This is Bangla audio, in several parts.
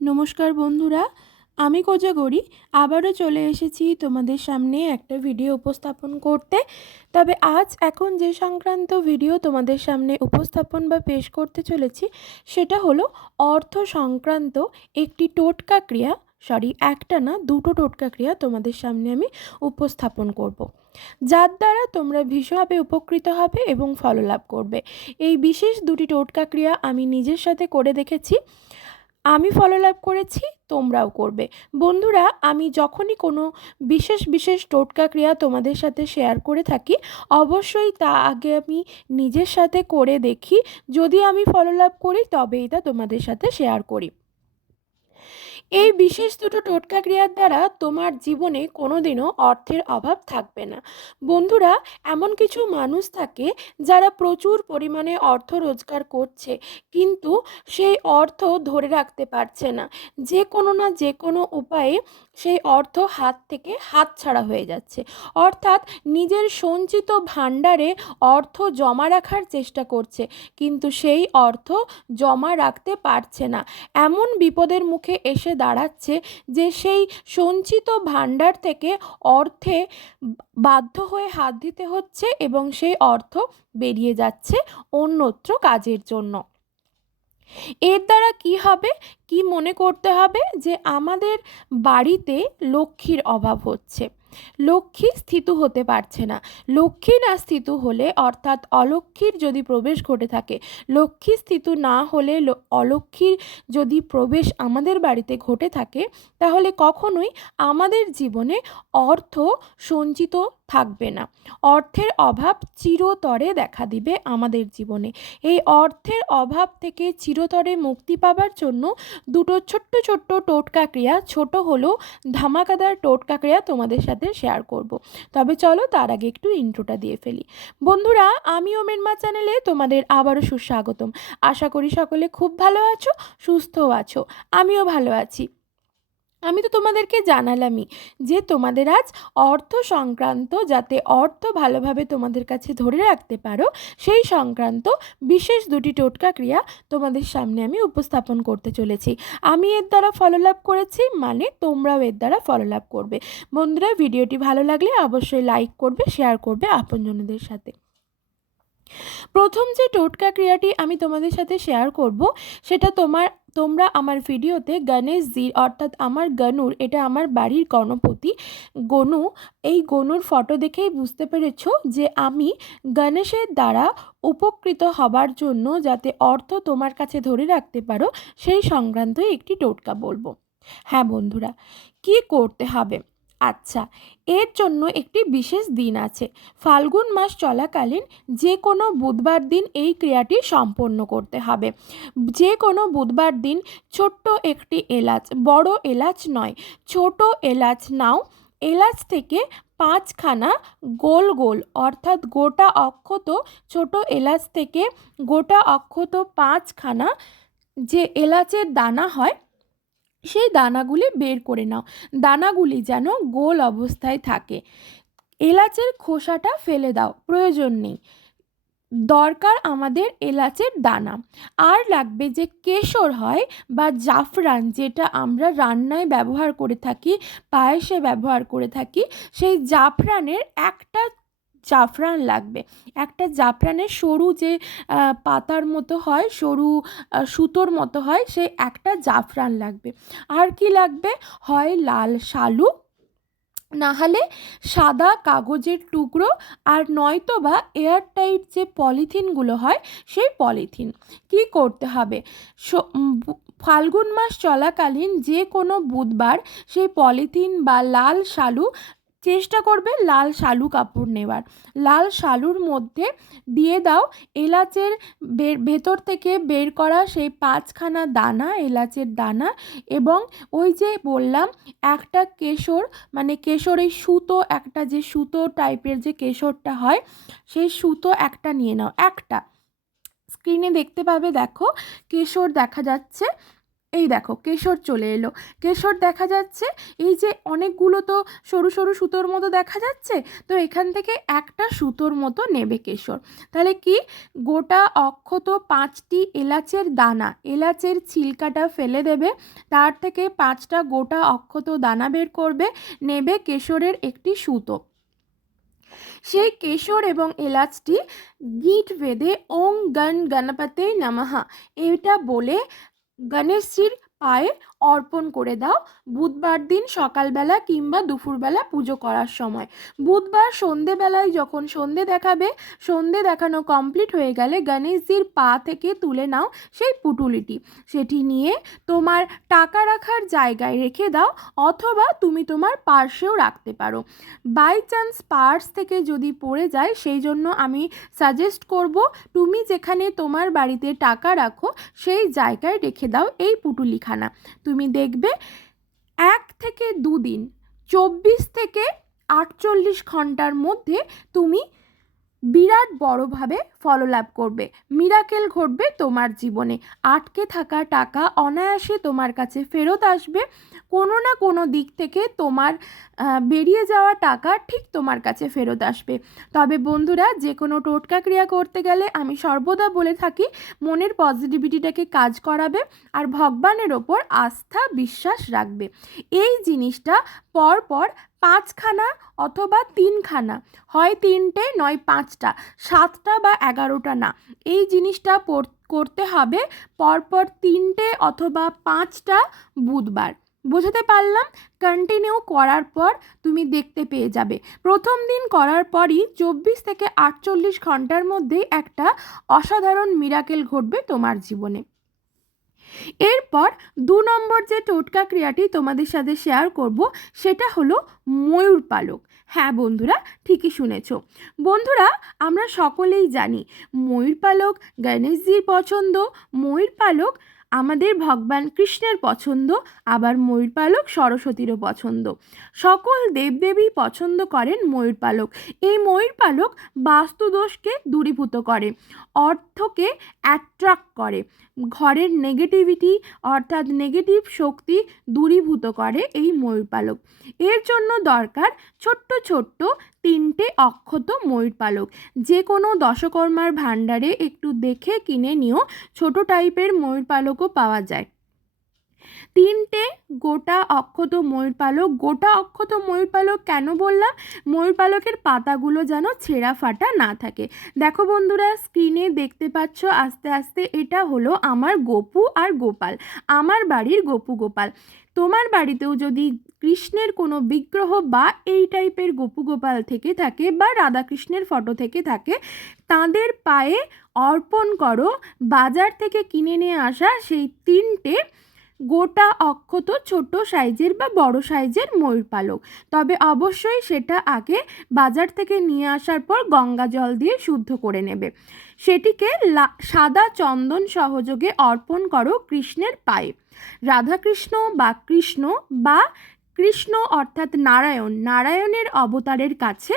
নমস্কার বন্ধুরা, আমি কোজাগরি, আবারও চলে এসেছি তোমাদের সামনে একটা ভিডিও উপস্থাপন করতে। তবে আজ এখন যে সংক্রান্ত ভিডিও তোমাদের সামনে উপস্থাপন বা পেশ করতে চলেছি, সেটা হলো অর্থ সংক্রান্ত একটি টোটকা ক্রিয়া সরি একটা না, দুটো টোটকা ক্রিয়া তোমাদের সামনে আমি উপস্থাপন করব। যার দ্বারা তোমরা ভীষণভাবে উপকৃত হবে এবং ফললাভ করবে। এই বিশেষ দুটি টোটকা ক্রিয়া আমি নিজের সাথে করে দেখেছি। আমি ফলো লাভ করেছি, তোমরাও করবে। বন্ধুরা, আমি যখনই কোনো বিশেষ বিশেষ টোটকা ক্রিয়া তোমাদের সাথে শেয়ার করে থাকি, অবশ্যই তা আগে আমি নিজের সাথে করে দেখি। যদি আমি ফলো লাভ করি, তবেই তা তোমাদের সাথে শেয়ার করি। এই বিশেষ দুটো টোটকা ক্রিয়ার দ্বারা তোমার জীবনে কোনোদিনও অর্থের অভাব থাকবে না। বন্ধুরা, এমন কিছু মানুষ থাকে যারা প্রচুর পরিমাণে অর্থ রোজগার করছে, কিন্তু সেই অর্থ ধরে রাখতে পারছে না। যে কোনো না যে কোনো উপায়ে সেই অর্থ হাত থেকে হাত ছাড়া হয়ে যাচ্ছে। অর্থাৎ নিজের সঞ্চিত ভাণ্ডারে অর্থ জমা রাখার চেষ্টা করছে, কিন্তু সেই অর্থ জমা রাখতে পারছে না। এমন বিপদের মুখে এসে দাঁড়াচ্ছে যে সেই সঞ্চিত ভাণ্ডার থেকে অর্থে বাধ্য হয়ে হাত দিতে হচ্ছে এবং সেই অর্থ বেরিয়ে যাচ্ছে অন্যত্র কাজের জন্য। এর দ্বারা কি হবে? কি মনে করতে হবে? যে আমাদের বাড়িতে লক্ষ্মীর অভাব হচ্ছে। লক্ষ্মী স্থিত হতে পারছে না। লক্ষ্মী না স্থিত হলে, অর্থাৎ অলক্ষ্মীর যদি প্রবেশ ঘটে থাকে, লক্ষ্মী স্থিত না হলে অলক্ষ্মীর যদি প্রবেশ আমাদের বাড়িতে ঘটে থাকে, তাহলে কখনোই আমাদের জীবনে অর্থ সঞ্চিত থাকবে না। অর্থের অভাব চিরতরে দেখা দিবে আমাদের জীবনে। এই অর্থের অভাব থেকে চিরতরে মুক্তি পাবার জন্য দুটো ছোট্ট ছোট্ট টোটকা ক্রিয়া, ছোট হলেও ধামাকাদার টোটকা ক্রিয়া তোমাদের সাথে শেয়ার করব। তবে চলো তার আগে একটু ইন্ট্রোটা দিয়ে ফেলি। বন্ধুরা, আমি ওমেন মা চ্যানেলে তোমাদের আবারও সুস্বাগতম। আশা করি সকলে খুব ভালো আছো, সুস্থও আছো। আমিও ভালো আছি। আমি তো তোমাদেরকে জানালামই যে তোমাদের আজ অর্থ সংক্রান্ত, যাতে অর্থ ভালোভাবে তোমাদের কাছে ধরে রাখতে পারো, সেই সংক্রান্ত বিশেষ দুটি টোটকা ক্রিয়া তোমাদের সামনে আমি উপস্থাপন করতে চলেছি। আমি এর দ্বারা ফলোলাভ করেছি মানে তোমরাও এর দ্বারা ফলোলাভ করবে। বন্ধুরা, ভিডিওটি ভালো লাগলে অবশ্যই লাইক করবে শেয়ার করবে আপনজনদের সাথে। প্রথম যে টোটকা ক্রিয়াটি আমি তোমাদের সাথে শেয়ার করব, সেটা তোমার, তোমরা আমার ভিডিওতে গণেশজির অর্থাৎ আমার গনুর, এটা আমার বাড়ির গণপতি গনু, এই গনুর ফটো দেখেই বুঝতে পেরেছ যে আমি গণেশের দ্বারা উপকৃত হবার জন্য যাতে অর্থ তোমার কাছে ধরে রাখতে পারো, সেই সংক্রান্ত একটি টোটকা বলব। হ্যাঁ বন্ধুরা, কি করতে হবে? আচ্ছা এর জন্য একটি বিশেষ দিন আছে। ফাল্গুন মাস চলাকালীন যে কোনো বুধবার দিন এই ক্রিয়াটি সম্পন্ন করতে হবে। যে কোনো বুধবার দিন ছোট্ট একটি এলাচ, বড় এলাচ নয়, ছোট এলাচ নাও। এলাচ থেকে পাঁচখানা গোল গোল, অর্থাৎ গোটা অক্ষত ছোট এলাচ থেকে গোটা অক্ষত পাঁচখানা যে এলাচের দানা হয় সেই দানাগুলি বের করে নাও। দানাগুলি যেন গোল অবস্থায় থাকে। এলাচের খোসাটা ফেলে দাও, প্রয়োজন নেই। দরকার আমাদের এলাচের দানা। আর লাগবে যে কেশর হয় বা জাফরান যেটা আমরা রান্নায় ব্যবহার করে থাকি, পায়েসে ব্যবহার করে থাকি, সেই জাফরানের একটা জাফরান লাগবে। একটা জাফরানের সরু যে পাতার মতো হয়, সরু সুতোর মতো হয় সেই একটা জাফরান লাগবে। আর কি লাগবে? হয় লাল শালু, নাহলে সাদা কাগজের টুকরো, আর নয়তো বা এয়ারটাইট যে পলিথিনগুলো হয়, সেই পলিথিন। কি করতে হবে? ফাল্গুন মাস চলাকালীন যে কোনো বুধবার সেই পলিথিন বা লাল শালু চেষ্টা করবে লাল শালু কাপড় নেওয়ার। লাল শালুর মধ্যে দিয়ে দাও এলাচের ভেতর থেকে বের করা সেই পাঁচখানা দানা, এলাচের দানা এবং ওই যে বললাম, একটা কেশর মানে কেশর এই সুতো, একটা যে সুতো টাইপের যে কেশরটা হয়, সেই সুতো একটা নিয়ে নাও। একটা। স্ক্রিনে দেখতে পাবে, দেখো, কেশর দেখা যাচ্ছে। এই দেখো কেশর চলে এলো। কেশর দেখা যাচ্ছে, এই যে অনেকগুলো তো সরু সরু সুতোর মতো দেখা যাচ্ছে, তো এখান থেকে একটা সুতোর মতো নেবে কেশর। তাহলে কি? গোটা অক্ষত পাঁচটি এলাচের দানা, এলাচের ছিলকাটা ফেলে দেবে, তার থেকে পাঁচটা গোটা অক্ষত দানা বের করবে, নেবে কেশরের একটি সুতো। সেই কেশর এবং এলাচটি গিট বেদে ওং গণ গণপতে নমঃ। এটা বলে গণেশজির পায়ে অর্পণ করে দাও বুধবার দিন সকালবেলা কিংবা দুপুরবেলা পুজো করার সময়। বুধবার সন্ধেবেলায় যখন সন্ধে দেখাবে, সন্ধে দেখানো কমপ্লিট হয়ে গেলে গণেশজির পা থেকে তুলে নাও সেই পুটুলিটি। সেটি নিয়ে তোমার টাকা রাখার জায়গায় রেখে দাও অথবা তুমি তোমার পার্সেও রাখতে পারো। বাই চান্স পার্স থেকে যদি পড়ে যায়, সেই জন্য আমি সাজেস্ট করব তুমি যেখানে তোমার বাড়িতে টাকা রাখো, সেই জায়গায় রেখে দাও এই পুটুলিখানা। তুমি দেখবে এক থেকে দুদিন চব্বিশ থেকে আটচল্লিশ ঘণ্টার মধ্যে তুমি বিরাট বড়োভাবে ফললাভ করবে। মিরাকেল ঘটবে তোমার জীবনে। আটকে থাকা টাকা অনায়াসে তোমার কাছে ফেরত আসবে। কোনো না কোনো দিক থেকে তোমার বেরিয়ে যাওয়া টাকা ঠিক তোমার কাছে ফেরত আসবে। তবে বন্ধুরা যে কোনো টোটকা ক্রিয়া করতে গেলে আমি সর্বদা বলে থাকি, মনের পজিটিভিটিটাকে কাজ করাবে আর ভগবানের ওপর আস্থা, বিশ্বাস রাখবে। এই জিনিসটা পরপর পাঁচখানা অথবা তিনখানা। হয় তিনটে, নয় পাঁচটা। সাতটা বা এগারোটা না। এই জিনিসটা করতে হবে পরপর তিনটে অথবা পাঁচটা বুধবার। বোঝাতে পারলাম? কন্টিনিউ করার পর তুমি দেখতে পেয়ে যাবে। প্রথম দিন করার পরই চব্বিশ থেকে আটচল্লিশ ঘণ্টার মধ্যেই একটা অসাধারণ মিরাকেল ঘটবে তোমার জীবনে। এরপর দু নম্বর যে টোটকা ক্রিয়াটি তোমাদের সাথে শেয়ার করব, সেটা হলো ময়ূর পালক। হ্যাঁ বন্ধুরা, ঠিকই শুনেছ। বন্ধুরা, আমরা সকলেই জানি, ময়ূর পালক গণেশজির পছন্দ। ময়ূর পালক আমাদের ভগবান কৃষ্ণের পছন্দ, আবার ময়ূর পালক সরস্বতীরও পছন্দ। সকল দেবদেবী পছন্দ করেন ময়ূর পালক। এই ময়ূর পালক বাস্তুদোষকে দূরীভূত করে, অর্থকে অ্যাট্রাক্ট করে, ঘরের নেগেটিভিটি অর্থাৎ নেগেটিভ শক্তি দূরীভূত করে এই ময়ূর পালক। এর জন্য দরকার ছোট্ট ছোট্ট তিনটে অক্ষত ময়ূর পালক। যে কোনো দশকর্মার ভাণ্ডারে একটু দেখে কিনে নিও, ছোট টাইপের ময়ূর পালকও পাওয়া যায়। তিনটে গোটা অক্ষত ময়ূর পালক। গোটা অক্ষত ময়ূর পালক কেন বললাম? ময়ূর পালকের পাতাগুলো যেন ছেঁড়া ফাটা না থাকে। দেখো বন্ধুরা, স্ক্রিনে দেখতে পাচ্ছ আস্তে আস্তে এটা হলো আমার গোপু আর গোপাল। আমার বাড়ির গোপু গোপাল। তোমার বাড়িতেও যদি কৃষ্ণের কোনো বিগ্রহ বা এই টাইপের গোপুগোপাল থেকে থাকে বা রাধাকৃষ্ণের ফটো থেকে থাকে, তাদের পায়ে অর্পণ করো। বাজার থেকে কিনে নিয়ে আসা সেই তিনটে গোটা অক্ষত ছোট সাইজের বা বড় সাইজের ময়ূর পালক। তবে অবশ্যই সেটা আগে বাজার থেকে নিয়ে আসার পর গঙ্গা জল দিয়ে শুদ্ধ করে নেবে। সেটিকে সাদা চন্দন সহযোগে অর্পণ করো কৃষ্ণের পায়ে। রাধাকৃষ্ণ বা কৃষ্ণ বা কৃষ্ণ অর্থাৎ নারায়ণ, নারায়ণের অবতারের কাছে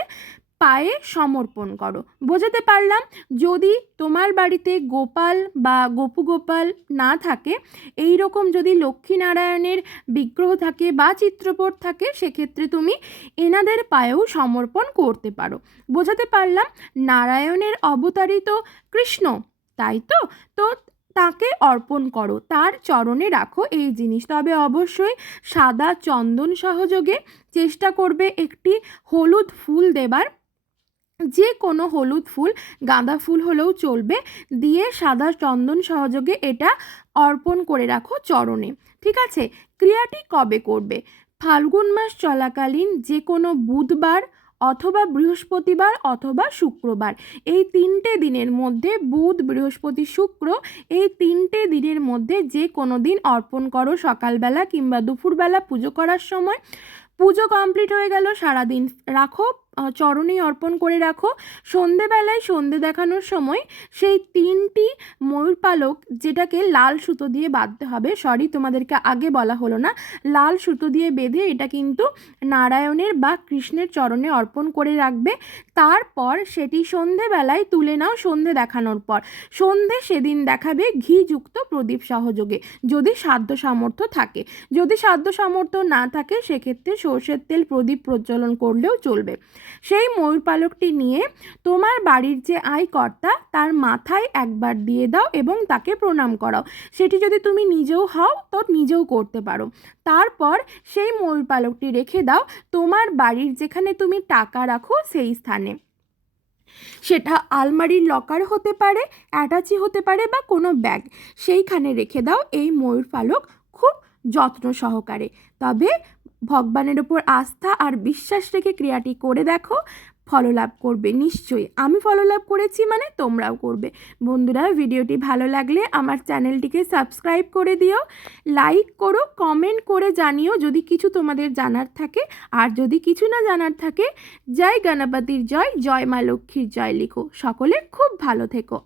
পায়ে সমর্পণ করো। বোঝাতে পারলাম, যদি তোমার বাড়িতে গোপাল বা গোপু গোপাল না থাকে, এই রকম যদি লক্ষ্মীনারায়ণের বিগ্রহ থাকে বা চিত্রপট থাকে, সেক্ষেত্রে তুমি এনাদের পায়েও সমর্পণ করতে পারো। বোঝাতে পারলাম, নারায়ণের অবতারিত কৃষ্ণ, তাই তো? তো তাকে অর্পণ করো, তার চরণে রাখো এই জিনিস। তবে অবশ্যই সাদা চন্দন সহযোগে চেষ্টা করবে একটি হলুদ ফুল দেবার যে কোনো হলুদ ফুল, গাঁদা ফুল হলেও চলবে। দিয়ে সাদা চন্দন সহযোগে এটা অর্পণ করে রাখো চরণে। ঠিক আছে? ক্রিয়াটি কবে করবে? ফাল্গুন মাস চলাকালীন যে কোনো বুধবার অথবা বৃহস্পতিবার অথবা শুক্রবার। এই তিনটে দিনের মধ্যে বুধ, বৃহস্পতি, শুক্র, এই তিনটে দিনের মধ্যে যে কোনো দিন অর্পণ করো সকালবেলা কিংবা দুপুরবেলা পুজো করার সময়। পুজো কমপ্লিট হয়ে গেল, সারাদিন রাখো। আহ, চরণেই অর্পণ করে রাখো। সন্ধেবেলায় সন্ধে দেখানোর সময় সেই তিনটি ময়ূর পালক যেটাকে লাল সুতো দিয়ে বাঁধতে হবে সরি তোমাদেরকে আগে বলা হলো না লাল সুতো দিয়ে বেঁধে এটা কিন্তু নারায়ণের বা কৃষ্ণের চরণে অর্পণ করে রাখবে। তারপর সেটি সন্ধেবেলায় তুলে নাও সন্ধে দেখানোর পর। সন্ধে সেদিন দেখাবে ঘিযুক্ত প্রদীপ সহযোগে যদি সাধ্য সামর্থ্য থাকে। যদি সাধ্য সামর্থ্য না থাকে সেক্ষেত্রে সর্ষের তেল প্রদীপ প্রজ্বলন করলেও চলবে। সেই ময়ূর পালকটি নিয়ে তোমার বাড়ির যে আয়কর্তা তার মাথায় একবার দিয়ে দাও এবং তাকে প্রণাম করাও। সেটি যদি তুমি নিজেও হও, তো নিজেও করতে পারো। তারপর সেই ময়ূর পালকটি রেখে দাও তোমার বাড়ির যেখানে তুমি টাকা রাখো, সেই স্থানে। সেটা আলমারির লকার হতে পারে, অ্যাটাচি হতে পারে বা কোনো ব্যাগ। সেইখানে রেখে দাও এই ময়ূর পালক খুব যত্ন সহকারে। তবে ভগবানের ওপর আস্থা আর বিশ্বাস রেখে ক্রিয়াটি করে দেখো, ফললাভ করবে। নিশ্চয়ই আমি ফললাভ করেছি মানে তোমরাও করবে। বন্ধুরা, ভিডিওটি ভালো লাগলে আমার চ্যানেলটিকে সাবস্ক্রাইব করে দিও, লাইক করো, কমেন্ট করে জানিও যদি কিছু তোমাদের জানার থাকে। আর যদি কিছু না জানার থাকে, জয় গণপতির জয় জয় মা লক্ষ্মীর জয় লিখো। সকলে খুব ভালো থেকো।